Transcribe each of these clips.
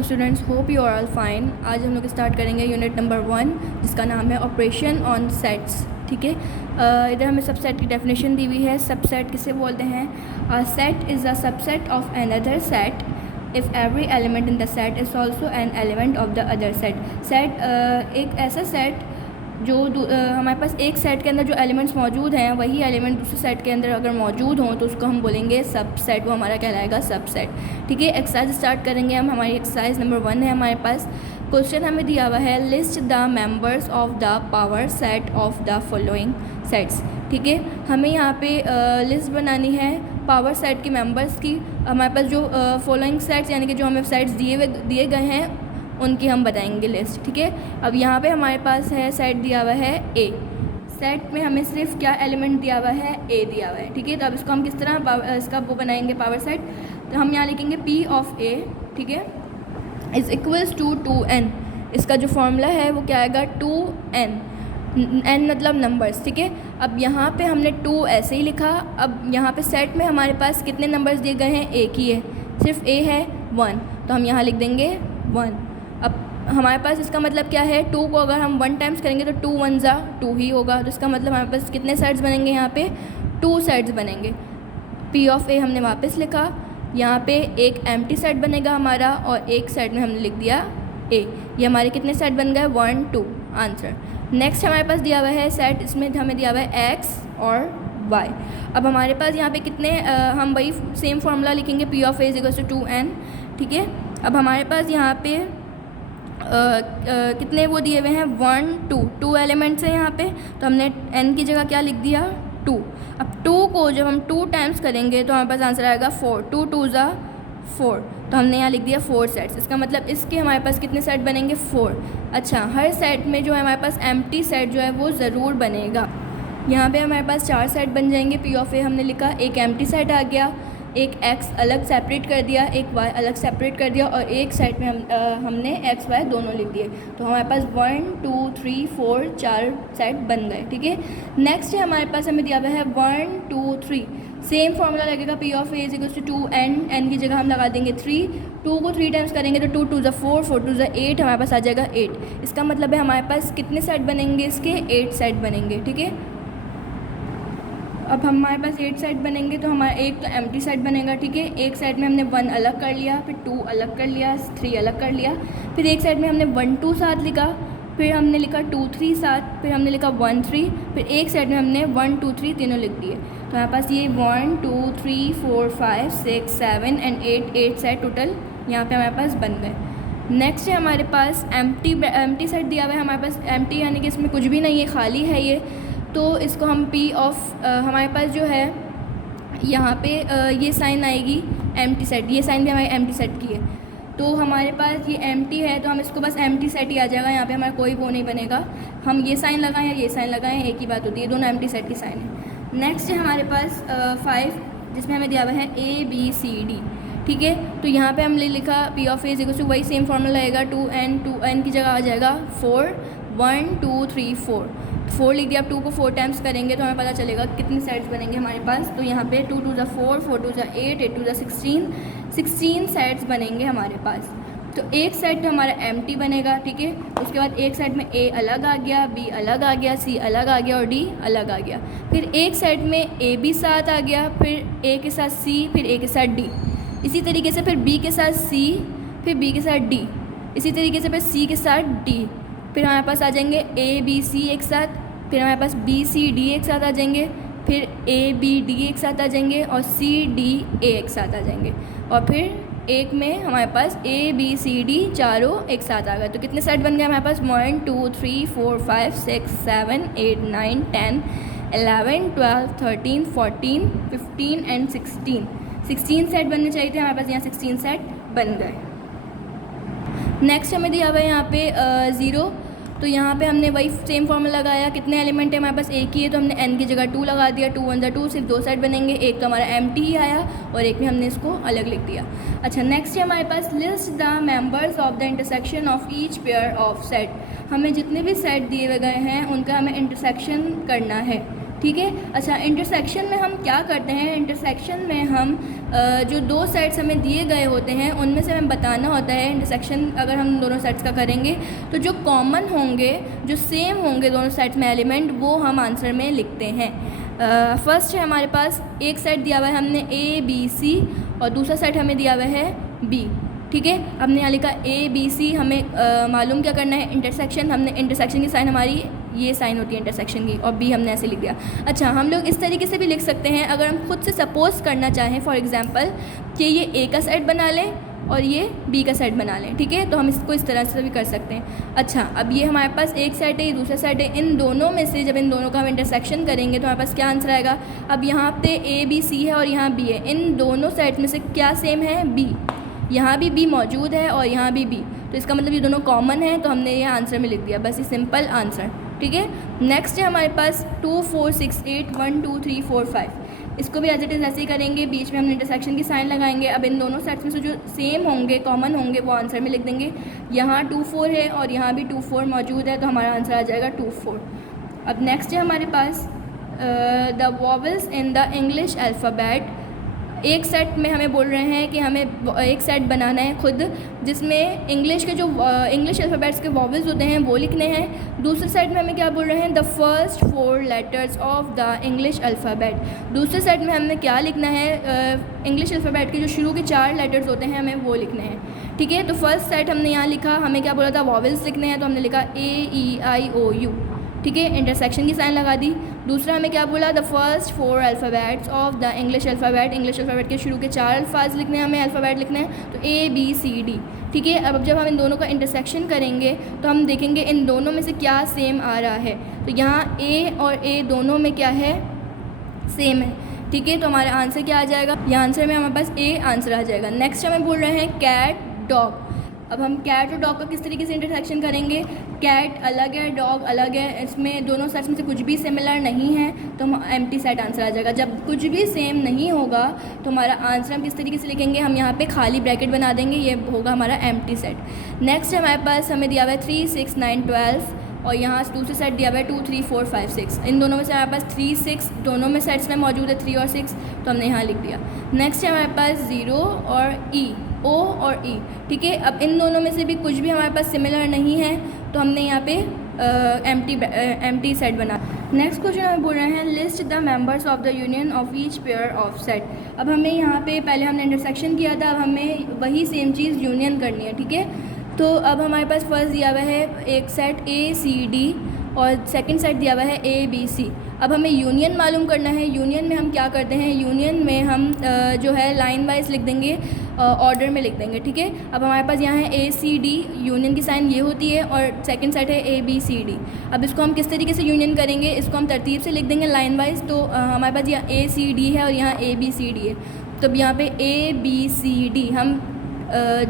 अस्सलाम students, hope you are all fine. आज हम लोग स्टार्ट करेंगे यूनिट नंबर 1 जिसका नाम है ऑपरेशन ऑन सेट्स। ठीक है, इधर हमें सबसेट की डेफिनेशन दी हुई है। सबसेट किसे बोलते हैं? A set is a subset of another set if every element in the set is also an element of the other set. Set एक ऐसा सेट जो हमारे पास एक सेट के अंदर जो एलिमेंट्स मौजूद हैं वही एलिमेंट दूसरे सेट के अंदर अगर मौजूद हों तो उसको हम बोलेंगे सबसेट। वो हमारा कहलाएगा सबसेट। ठीक है, एक्सरसाइज स्टार्ट करेंगे हम। हमारी एक्सरसाइज नंबर 1 है हमारे पास। क्वेश्चन हमें दिया हुआ है, list the members of the power set of the following sets. ठीक है, हमें यहाँ पे लिस्ट बनानी है पावर सेट के मेंबर्स की। हमारे पास जो फॉलोइंग सेट्स यानी कि जो हमें सेट्स दिए गए हैं उनकी हम बताएंगे लिस्ट। ठीक है, अब यहाँ पे हमारे पास है सेट दिया हुआ है ए। सेट में हमें सिर्फ क्या एलिमेंट दिया हुआ है? ए दिया हुआ है। ठीक है, तो अब इसको हम किस तरह इसका वो बनाएंगे पावर सेट? तो हम यहाँ लिखेंगे पी ऑफ ए, ठीक है, इज़ इक्वल्स टू 2n। इसका जो फॉर्मूला है वो क्या आएगा? 2n। n मतलब नंबर्स। ठीक है, अब यहाँ पे हमने 2 ऐसे ही लिखा। अब यहाँ पे सेट में हमारे पास कितने नंबर्स दिए गए हैं? एक ही है, सिर्फ ए है 1, तो हम यहाँ लिख देंगे 1। अब हमारे पास इसका मतलब क्या है? 2 को अगर हम 1 टाइम्स करेंगे तो 2 1 ज़ा 2 ही होगा। तो इसका मतलब हमारे पास कितने सेट्स बनेंगे? यहाँ पे 2 सेट्स बनेंगे। पी ऑफ ए हमने वापस लिखा। यहाँ पे एक एम्प्टी सेट बनेगा हमारा और एक सेट में हमने लिख दिया ए। ये हमारे कितने सेट बन गए? 1 2 आंसर। नेक्स्ट हमारे पास दिया हुआ है सेट, इसमें हमें दिया हुआ है एक्स और वाई। अब हमारे पास यहाँ पे कितने हम वही सेम फार्मूला लिखेंगे, P of A is equals to 2n। ठीक है, अब हमारे पास यहाँ पे कितने वो दिए हुए हैं? 1 2 एलिमेंट्स हैं यहाँ पे, तो हमने n की जगह क्या लिख दिया? 2। अब 2 को जब हम 2 टाइम्स करेंगे तो हमारे पास आंसर आएगा 4। 2 2 ज़ा 4, तो हमने यहाँ लिख दिया 4 सेट्स। इसका मतलब इसके हमारे पास कितने सेट बनेंगे? 4। अच्छा, हर सेट में जो है हमारे पास एम्प्टी सेट जो है वो ज़रूर बनेगा। यहाँ पे हमारे पास 4 सेट बन जाएंगे। पी ऑफ ए हमने लिखा, एक एम्प्टी सेट आ गया, एक x अलग सेपरेट कर दिया, एक y अलग सेपरेट कर दिया और एक सेट में हमने x y दोनों लिख दिए। तो हमारे पास 1 2 3 4 4 सेट बन गए। ठीक है, नेक्स्ट है हमारे पास हमें दिया हुआ है 1 2 3। सेम फार्मूला लगेगा, P of A is equals to 2n। n की जगह हम लगा देंगे 3। 2 को 3 टाइम्स करेंगे तो 2 2 ज़ा 4 4 2 ज़ा 8, हमारे पास आ जाएगा 8। इसका मतलब है हमारे पास कितने सेट बनेंगे? इसके 8 सेट बनेंगे। ठीक है, अब हमारे पास 8 सेट बनेंगे तो हमारा एक तो एम्प्टी सेट बनेगा। ठीक है, एक सेट में हमने 1 अलग कर लिया, फिर 2 अलग कर लिया, 3 अलग कर लिया, फिर एक सेट में हमने 1 2 साथ लिखा, फिर हमने लिखा 2 3 साथ, फिर हमने लिखा 1 3, फिर एक सेट में हमने 1 2 3 तीनों लिख दिए। तो हमारे पास ये 1 2 3 4 5 6 7 एंड 8 सेट टोटल यहाँ पे हमारे पास बन गए। नेक्स्ट है हमारे पास एम्प्टी सेट दिया हुआ है हमारे पास। एम्प्टी यानी कि इसमें कुछ भी नहीं है, खाली है ये। तो इसको हम पी ऑफ हमारे पास जो है यहाँ पे ये साइन आएगी एम्प्टी सेट। ये साइन भी हमारे एम्प्टी सेट की है, तो हमारे पास ये एम्प्टी है तो हम इसको बस एम्प्टी सेट ही आ जाएगा। यहाँ पे हमारा कोई वो नहीं बनेगा। हम ये साइन लगाएं या ये साइन लगाएं, एक ही बात होती है, दोनों एम्प्टी सेट की साइन है। नेक्स्ट है हमारे पास 5 जिसमें हमें दिया हुआ है ए बी सी डी। ठीक है, तो यहाँ पे हमने लिखा P of A equals to वही सेम फार्मूला लगेगा 2n की जगह आ जाएगा 4 1 2 3 4 लिख दिया। अब 2 को 4 टाइम्स करेंगे तो हमें पता चलेगा कितने सेट्स बनेंगे हमारे पास। तो यहाँ पे 2 2 ज़ा 4 4 2 ज़ा 8 8 2 ज़ा 16 सेट्स बनेंगे हमारे पास। तो एक सेट हमारा एम्प्टी बनेगा। ठीक है, उसके बाद एक सेट में ए अलग आ गया, बी अलग आ गया, सी अलग आ गया और डी अलग आ गया। फिर एक सेट में ए बी साथ आ गया, फिर ए के साथ सी, फिर ए के साथ डी। इसी तरीके से फिर बी के साथ सी, फिर बी के साथ डी, इसी तरीके से फिर सी के साथ डी, फिर हमारे पास आ जाएंगे ए बी सी एक साथ, फिर हमारे पास बी सी डी एक साथ आ जाएंगे, फिर ए बी डी एक साथ आ जाएंगे और सी डी ए एक साथ आ जाएंगे। और फिर एक में हमारे पास ए बी सी डी चारों एक साथ आ गए। तो कितने सेट बन गए हमारे पास? 1 2 3 4 5 6 7 8 9 10 11 12 13 14 15 एंड 16 सेट बनने चाहिए थे, हमारे पास यहाँ 16 सेट बन गए। नेक्स्ट हमें दिया हुआ है यहाँ पे 0। तो यहाँ पे हमने वही सेम फार्मूला लगाया। कितने एलिमेंट है हमारे पास? एक ही है, तो हमने n की जगह 2 लगा दिया। 2 1 ज़ा 2, सिर्फ 2 सेट बनेंगे। एक तो हमारा एम्प्टी ही आया और एक में हमने इसको अलग लिख दिया। अच्छा, नेक्स्ट है हमारे पास list the members of the intersection of each pair of set. हमें जितने भी सेट दिए गए हैं उनका हमें इंटरसेक्शन करना है। ठीक है, अच्छा, इंटरसेक्शन में हम क्या करते हैं? इंटरसेक्शन में हम जो दो सेट्स हमें दिए गए होते हैं उनमें से हमें बताना होता है इंटरसेक्शन अगर हम दोनों सेट्स का करेंगे तो जो कॉमन होंगे, जो सेम होंगे दोनों सेट्स में एलिमेंट, वो हम आंसर में लिखते हैं। फर्स्ट है हमारे पास एक सेट दिया हुआ है हमने ABC और दूसरा सेट हमें दिया हुआ है B। ठीक है, हमने यहाँ लिखा ABC, हमें मालूम क्या करना है, इंटरसेक्शन। हमने इंटरसेक्शन की साइन हमारी ये साइन होती है इंटरसेक्शन की, और B हमने ऐसे लिख दिया। अच्छा, हम लोग इस तरीके से भी लिख सकते हैं अगर हम खुद से सपोज करना चाहें, फॉर एग्जांपल कि ये A का सेट बना लें और ये B का सेट बना लें। ठीक है, तो हम इसको इस तरह से भी कर सकते हैं। अच्छा, अब ये हमारे पास एक सेट है, ये दूसरा सेट है, इन दोनों में से जब इन दोनों का हम इंटरसेक्शन करेंगे तो हमारे पास क्या आंसर आएगा। अब यहाँ पे ABC है और यहाँ B है, इन दोनों सेट में से क्या सेम है, B। यहाँ भी B मौजूद है और यहाँ भी B, तो इसका मतलब ये दोनों कॉमन है, तो हमने ये आंसर में लिख दिया, बस ये सिंपल आंसर। ठीक है, नेक्स्ट है हमारे पास 2 4 6 8 1 2 3 4 5। इसको भी एज इट इज़ ऐसे ही करेंगे, बीच में हमने इंटरसेक्शन की साइन लगाएंगे। अब इन दोनों सेट्स में से जो सेम होंगे, कॉमन होंगे, वो आंसर में लिख देंगे। यहाँ 2 4 है और यहाँ भी 2 4 मौजूद है, तो हमारा आंसर आ जाएगा 2 4। अब नेक्स्ट है हमारे पास the vowels in the English alphabet. एक सेट में हमें बोल रहे हैं कि हमें एक सेट बनाना है खुद, जिसमें इंग्लिश के जो इंग्लिश अल्फ़ाबेट्स के वॉवल्स होते हैं वो लिखने हैं। दूसरे सेट में हमें क्या बोल रहे हैं, the first 4 letters of the English alphabet. दूसरे सेट में हमें क्या लिखना है, इंग्लिश अल्फ़ाबेट के जो शुरू के 4 लेटर्स होते हैं हमें वो लिखने हैं। ठीक है, तो फर्स्ट सेट हमने यहाँ लिखा, हमें क्या बोला था, वॉवल्स लिखने हैं, तो हमने लिखा AEIOU। ठीक है, इंटरसेक्शन की साइन लगा दी। दूसरा हमें क्या बोला, the first 4 alphabets of the English alphabet. English alphabet के शुरू के 4 अल्फाज लिखने हैं, हमें अल्फ़ाबेट लिखने हैं, तो ABCD। ठीक है, अब जब हम इन दोनों का इंटरसेक्शन करेंगे तो हम देखेंगे इन दोनों में से क्या सेम आ रहा है। तो यहाँ A और A दोनों में क्या है, सेम है। ठीक है, तो हमारा आंसर क्या आ जाएगा, यहाँ आंसर में हमारे पास A आंसर आ जाएगा। नेक्स्ट हमें बोल रहे हैं कैट डॉग। अब हम कैट और डॉग का किस तरीके से इंटरसेक्शन करेंगे, कैट अलग है, डॉग अलग है, इसमें दोनों सेट्स में से कुछ भी सिमिलर नहीं है, तो हम एम्प्टी सेट आंसर आ जाएगा। जब कुछ भी सेम नहीं होगा तो हमारा आंसर हम किस तरीके से लिखेंगे, हम यहाँ पे खाली ब्रैकेट बना देंगे, ये होगा हमारा एम्प्टी सेट। नेक्स्ट हमारे पास हमें दिया हुआ है 3 6 9 12 और यहाँ दूसरे सेट दिया हुआ है 2 3 4 5 6। इन दोनों में से हमारे पास 3 6 दोनों में सेट्स में मौजूद है, 3 और 6, तो हमने यहाँ लिख दिया। नेक्स्ट है हमारे पास 0 और E, O और E। ठीक है, अब इन दोनों में से भी कुछ भी हमारे पास सिमिलर नहीं है, तो हमने यहाँ पे एम्प्टी सेट बना। नेक्स्ट क्वेश्चन हमें बोल रहे हैं list the members of the union of each pair of set. अब हमें यहाँ पे पहले हमने इंटरसेक्शन किया था, अब हमें वही सेम चीज़ यूनियन करनी है। ठीक है, तो अब हमारे पास फर्स्ट दिया हुआ है एक सेट ACD और सेकंड सेट दिया हुआ है ABC। अब हमें यूनियन मालूम करना है। यूनियन में हम क्या करते हैं, यूनियन में हम जो है लाइन वाइज लिख देंगे, ऑर्डर में लिख देंगे। ठीक है, अब हमारे पास यहाँ है ACD, यूनियन की साइन ये होती है, और सेकंड सेट है ABCD। अब इसको हम किस तरीके से यूनियन करेंगे, इसको हम तरतीब से लिख देंगे लाइन वाइज। तो हमारे पास यहाँ ACD है और यहाँ ABCD है, तो यहाँ पे ABCD हम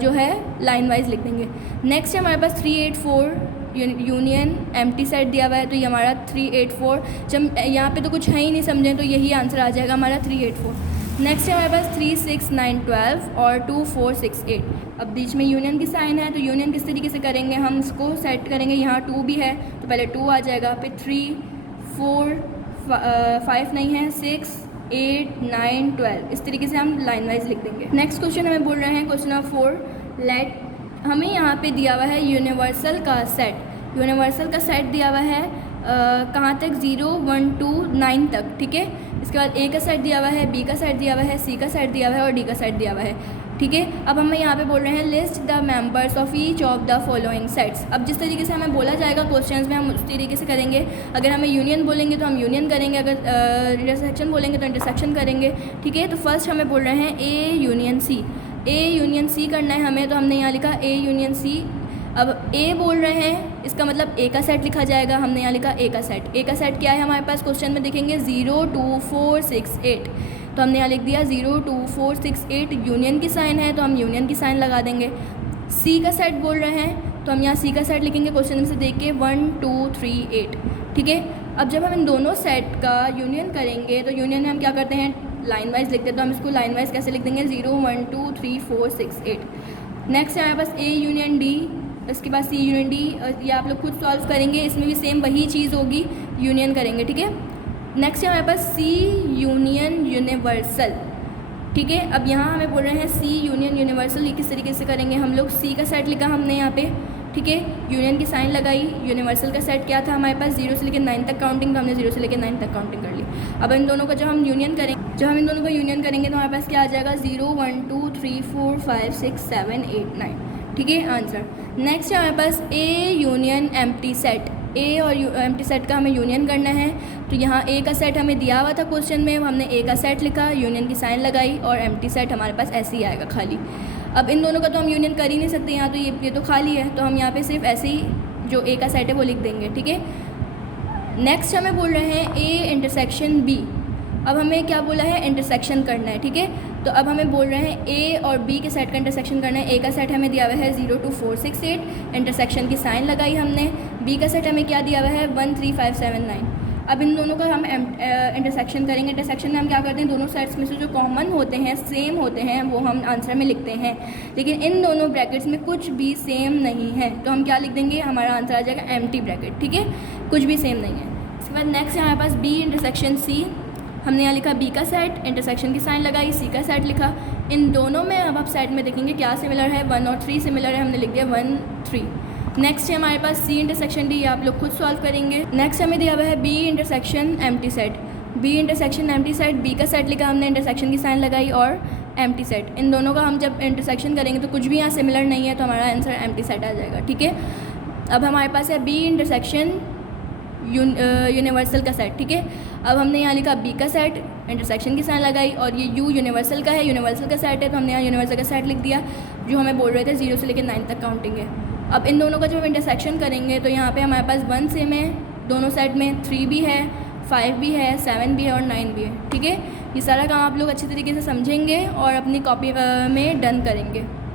जो है लाइन वाइज लिख देंगे। नेक्स्ट है हमारे पास 3 8 4 यूनियन एम्प्टी सेट दिया हुआ है, तो ये हमारा 3 8 4। जब यहाँ पे तो कुछ है ही नहीं समझें, तो यही आंसर आ जाएगा हमारा 3 8 4। नेक्स्ट है हमारे पास 3 6 9 12 और 2 4 6 8। अब बीच में यूनियन की साइन है, तो यूनियन किस तरीके से करेंगे, हम इसको सेट करेंगे। यहाँ 2 भी है तो पहले 2 आ जाएगा, फिर 3 4 5 नहीं है, 6 8 9 12। इस तरीके से हम लाइन वाइज लिख देंगे। नेक्स्ट क्वेश्चन हमें बोल रहे हैं क्वेश्चन नंबर 4 लेट। हमें यहाँ पे दिया हुआ है यूनिवर्सल का सेट। यूनिवर्सल का सेट दिया हुआ है कहाँ तक, 0 1 2 9 तक। ठीक है, इसके बाद A का सेट दिया हुआ है, B का सेट दिया हुआ है, C का सेट दिया हुआ है और D का सेट दिया हुआ है। ठीक है, अब हमें यहाँ पे बोल रहे हैं list the members of each of the following sets. अब जिस तरीके से हमें बोला जाएगा क्वेश्चंस में, हम उस तरीके से करेंगे। अगर हमें यूनियन बोलेंगे तो हम यूनियन करेंगे, अगर इंटरसेक्शन बोलेंगे तो इंटरसेक्शन करेंगे। ठीक है, तो फर्स्ट हमें बोल रहे हैं A union C। A union C करना है हमें, तो हमने यहाँ लिखा A यूनियन C। अब A बोल रहे हैं, इसका मतलब A का सेट लिखा जाएगा, हमने यहाँ लिखा A का सेट। A का सेट क्या है हमारे पास, क्वेश्चन में देखेंगे 0 2 4 6 8, तो हमने यहाँ लिख दिया 0 2 4 6 8। यूनियन की साइन है तो हम यूनियन की साइन लगा देंगे। C का सेट बोल रहे हैं, तो हम यहाँ C का सेट लिखेंगे क्वेश्चन से देख के 1 2 3 8। ठीक है, अब जब हम इन दोनों सेट का यूनियन करेंगे तो यूनियन में हम क्या करते हैं, लाइन वाइज लिखते हैं। तो हम इसको लाइन वाइज कैसे लिख देंगे, 0 1 2 3 4 6 8। नेक्स्ट है हमारे पास A यूनियन D, इसके बाद C यूनियन D। ये आप लोग खुद सॉल्व करेंगे, इसमें भी सेम वही चीज़ होगी, यूनियन करेंगे। ठीक है, नेक्स्ट है हमारे पास C यूनियन यूनिवर्सल। ठीक है। अब यहाँ हमें बोल रहे हैं सी यूनियन यूनिवर्सल, ये किस तरीके से करेंगे हम लोग। सी का सेट लिखा हमने यहाँ पे, ठीक है, यूनियन की साइन लगाई, यूनिवर्सल का सेट क्या था हमारे पास 0 से लेकर 9 तक काउंटिंग, तो हमने 0 से लेकर 9 तक काउंटिंग कर ली। अब इन दोनों का जब हम यूनियन करेंगे तो हमारे पास क्या आ जाएगा 0 1 2 3 4 5 6 7 8 9, ठीक है, आंसर। नेक्स्ट है हमारे पास ए यूनियन एम्प्टी सेट, ए और एम्प्टी सेट का हमें यूनियन करना है। तो यहाँ ए का सेट हमें दिया हुआ था क्वेश्चन में, हमने ए का सेट लिखा, यूनियन की साइन लगाई और एम्प्टी सेट हमारे पास ऐसे ही आएगा खाली। अब इन दोनों का तो हम यूनियन कर ही नहीं सकते यहाँ, तो ये तो खाली है, तो हम यहाँ पे सिर्फ ऐसे ही जो ए का सेट है वो लिख देंगे, ठीक है। नेक्स्ट हमें बोल रहे हैं ए इंटरसेक्शन बी। अब हमें क्या बोला है, इंटरसेक्शन करना है, ठीक है। तो अब हमें बोल रहे हैं ए और बी के सेट का इंटरसेक्शन करना है। ए का सेट हमें दिया हुआ है 0 2 4 6 8, इंटरसेक्शन की साइन लगाई हमने। बी का सेट हमें क्या दिया हुआ है 1 3 5 7 9। अब इन दोनों का हम इंटरसेक्शन करेंगे। इंटरसेक्शन में हम क्या करते हैं, दोनों सेट्स में से जो कॉमन होते हैं, सेम होते हैं, वो हम आंसर में लिखते हैं। लेकिन इन दोनों ब्रैकेट्स में कुछ भी सेम नहीं है, तो हम क्या लिख देंगे, हमारा आंसर आ जाएगा एम्प्टी ब्रैकेट, ठीक है, कुछ भी सेम नहीं है। इसके बाद नेक्स्ट है हमारे पास बी इंटरसेक्शन सी। हमने यहाँ लिखा बी का सेट, इंटरसेक्शन की साइन लगाई, सी का सेट लिखा। इन दोनों में अब आप सेट में देखेंगे क्या सिमिलर है, 1 और 3 सिमिलर है, हमने लिख दिया 1 3। नेक्स्ट है हमारे पास सी इंटरसेक्शन डी, आप लोग खुद सॉल्व करेंगे। नेक्स्ट हमें दिया हुआ है B intersection empty set, B intersection empty set, B का सेट लिखा हमने, इंटरसेक्शन की साइन लगाई और एम्प्टी सेट। इन दोनों का हम जब इंटरसेक्शन करेंगे तो कुछ भी यहाँ सिमिलर नहीं है, तो हमारा आंसर एम्प्टी सेट आ जाएगा, ठीक है। अब हमारे पास है बी इंटरसेक्शन यूनिवर्सल का सेट, ठीक है। अब हमने यहाँ लिखा बी का सेट, इंटरसेक्शन की साइन लगाई और ये यू यूनिवर्सल का है, यूनिवर्सल का सेट है, तो हमने यहाँ यूनिवर्सल का सेट लिख दिया, जो हमें बोल रहे थे 0 से लेकर 9 तक काउंटिंग है। अब इन दोनों का जब हम इंटरसेक्शन करेंगे तो यहाँ पे हमारे पास 1 सेम है दोनों सेट में, 3 भी है, 5 भी है, 7 भी है और 9 भी है, ठीक है। ये सारा काम आप लोग अच्छी तरीके से समझेंगे और अपनी कॉपी में डन करेंगे।